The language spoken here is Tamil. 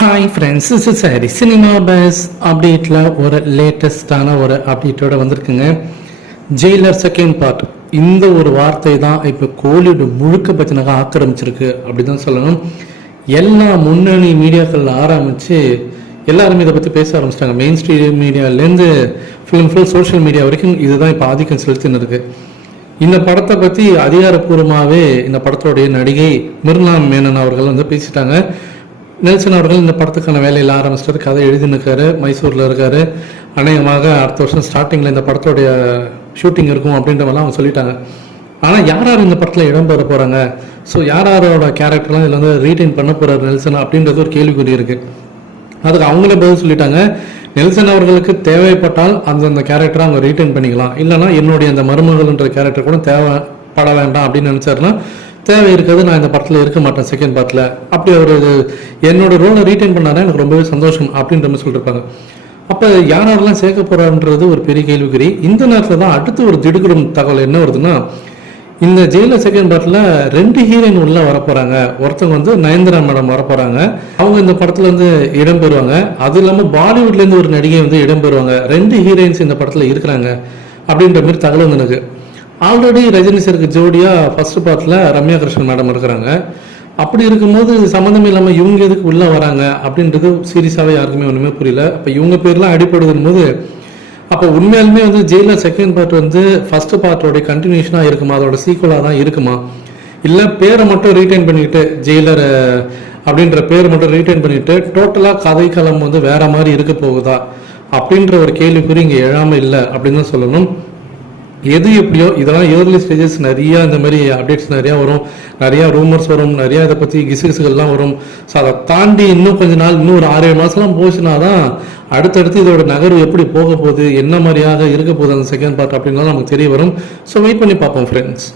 ஹாய் ஃப்ரெண்ட்ஸ் இஸ் சரி சினிமா பேஸ் அப்டேட்டில் ஒரு லேட்டஸ்டான ஒரு அப்டேட்டோட வந்திருக்குங்க. ஜெயிலர் செகண்ட் பார்ட் இந்த ஒரு வார்த்தை தான் இப்போ கோலிவுட் முழுக்க பற்றினாக ஆக்கிரமிச்சிருக்கு அப்படி தான் சொல்லணும். எல்லா முன்னணி மீடியாக்கள் ஆரம்பித்து எல்லாருமே இதை பற்றி பேச ஆரம்பிச்சிட்டாங்க. மெயின் ஸ்ட்ரீம் மீடியாலேருந்து ஃபுல் ஃபுல் சோஷியல் மீடியா வரைக்கும் இதுதான் இப்போ ஆதிக்கம் செலுத்தின்னு இருக்குது இந்த படத்தை பற்றி அதிகாரப்பூர்வமாகவே இந்த படத்தோடைய நடிகை மிர்னா மேனன் அவர்கள் வந்து பேசிட்டாங்க. நெல்சன் அவர்கள் இந்த படத்துக்கான வேலையில் ஆரம்பிச்சிட்டு கதை எழுதினுக்காரு மைசூரில் இருக்காரு. அநேகமாக அடுத்த வருஷம் ஸ்டார்டிங்கில் இந்த படத்தோடைய ஷூட்டிங் இருக்கும் அப்படின்றவெல்லாம் அவங்க சொல்லிட்டாங்க. ஆனால் யார் யார் இந்த படத்தில் இடம்பெற போகிறாங்க ஸோ யார் யாரோட கேரக்டர்லாம் இதில் வந்து ரீடைன் பண்ண போகிறார் நெல்சன் அப்படின்றது ஒரு கேள்விக்குறி இருக்குது அதுக்கு அவங்களே பதில் சொல்லிட்டாங்க. நெல்சன் அவர்களுக்கு தேவைப்பட்டால் அந்தந்த கேரக்டரை அவங்க ரீட்டைன் பண்ணிக்கலாம். இல்லைனா என்னுடைய அந்த மருமகள்ன்ற கேரக்டர் கூட தேவைப்பட வேண்டாம் அப்படின்னு நினச்சாருன்னா தேவை இருக்கிறது நான் இந்த படத்தில் இருக்க மாட்டேன் செகண்ட் பார்ட்டில் அப்படி அவர் என்னோட ரோலை ரீட்டைன் பண்ணாரா எனக்கு ரொம்பவே சந்தோஷம் அப்படின்ற மாதிரி சொல்லியிருப்பாங்க அப்போ யார் யாரெல்லாம் சேர்க்க போறான்றது ஒரு பெரிய கேள்விக்குறி. இந்த நேரத்தில் தான் அடுத்து ஒரு திடுக்கிடும் தகவல் என்ன வருதுன்னா இந்த ஜெயில செகண்ட் பார்ட்டில் ரெண்டு ஹீரோயின் உள்ள வரப்போறாங்க. ஒருத்தவங்க வந்து நயன்தரா மேடம் வரப்போறாங்க. அவங்க இந்த படத்துல வந்து இடம்பெறுவாங்க. அது இல்லாமல் பாலிவுட்ல இருந்து ஒரு நடிகை வந்து இடம்பெறுவாங்க. ரெண்டு ஹீரோயின்ஸ் இந்த படத்துல இருக்கிறாங்க. அப்படின்ற மாதிரி தகவல் வந்து எனக்கு ஆல்ரெடி ரஜினி சருக்கு ஜோடியாக ஃபர்ஸ்ட் பார்ட்ல ரம்யா கிருஷ்ணன் மேடம் இருக்கிறாங்க. அப்படி இருக்கும்போது சம்மந்தம் இல்லாமல் இவங்க எதுக்கு உள்ளே வராங்க அப்படின்றது சீரியஸாகவே யாருக்குமே ஒன்றுமே புரியல. இப்போ இவங்க பேர்லாம் அடிப்படுதும் போது அப்போ உண்மையாலுமே வந்து ஜெயிலர் செகண்ட் பார்ட் வந்து ஃபர்ஸ்ட் பார்ட்டோடைய கண்டினியூஷனாக இருக்குமா? அதோட சீக்குவலாக தான் இருக்குமா? இல்லை பேரை மட்டும் ரீட்டைன் பண்ணிக்கிட்டு ஜெயிலர் அப்படின்ற பேரை மட்டும் ரீட்டைன் பண்ணிட்டு டோட்டலாக கதைக்களம் வந்து வேற மாதிரி இருக்க போகுதா? அப்படின்ற ஒரு கேள்விக்குறி இங்கே எழாமல் இல்லை அப்படின்னு தான் சொல்லணும். எது எப்படியோ இதெல்லாம் ஏர்லி ஸ்டேஜஸ் நிறையா இந்த மாதிரி அப்டேட்ஸ் நிறையா வரும். நிறையா ரூமர்ஸ் வரும். நிறையா இதை பற்றி கிசுகிசுகள்லாம் வரும். ஸோ அதை தாண்டி இன்னும் கொஞ்ச நாள் இன்னும் ஒரு ஆறு ஏழு மாதம்லாம் போச்சுன்னா தான் அடுத்தடுத்து இதோட நகர்வு எப்படி போக போகுது என்ன மாதிரியாக இருக்க போகுது அந்த செகண்ட் பார்ட் அப்படின்லாம் நமக்கு தெரிய வரும். ஸோ வெயிட் பண்ணி பார்ப்போம் ஃப்ரெண்ட்ஸ்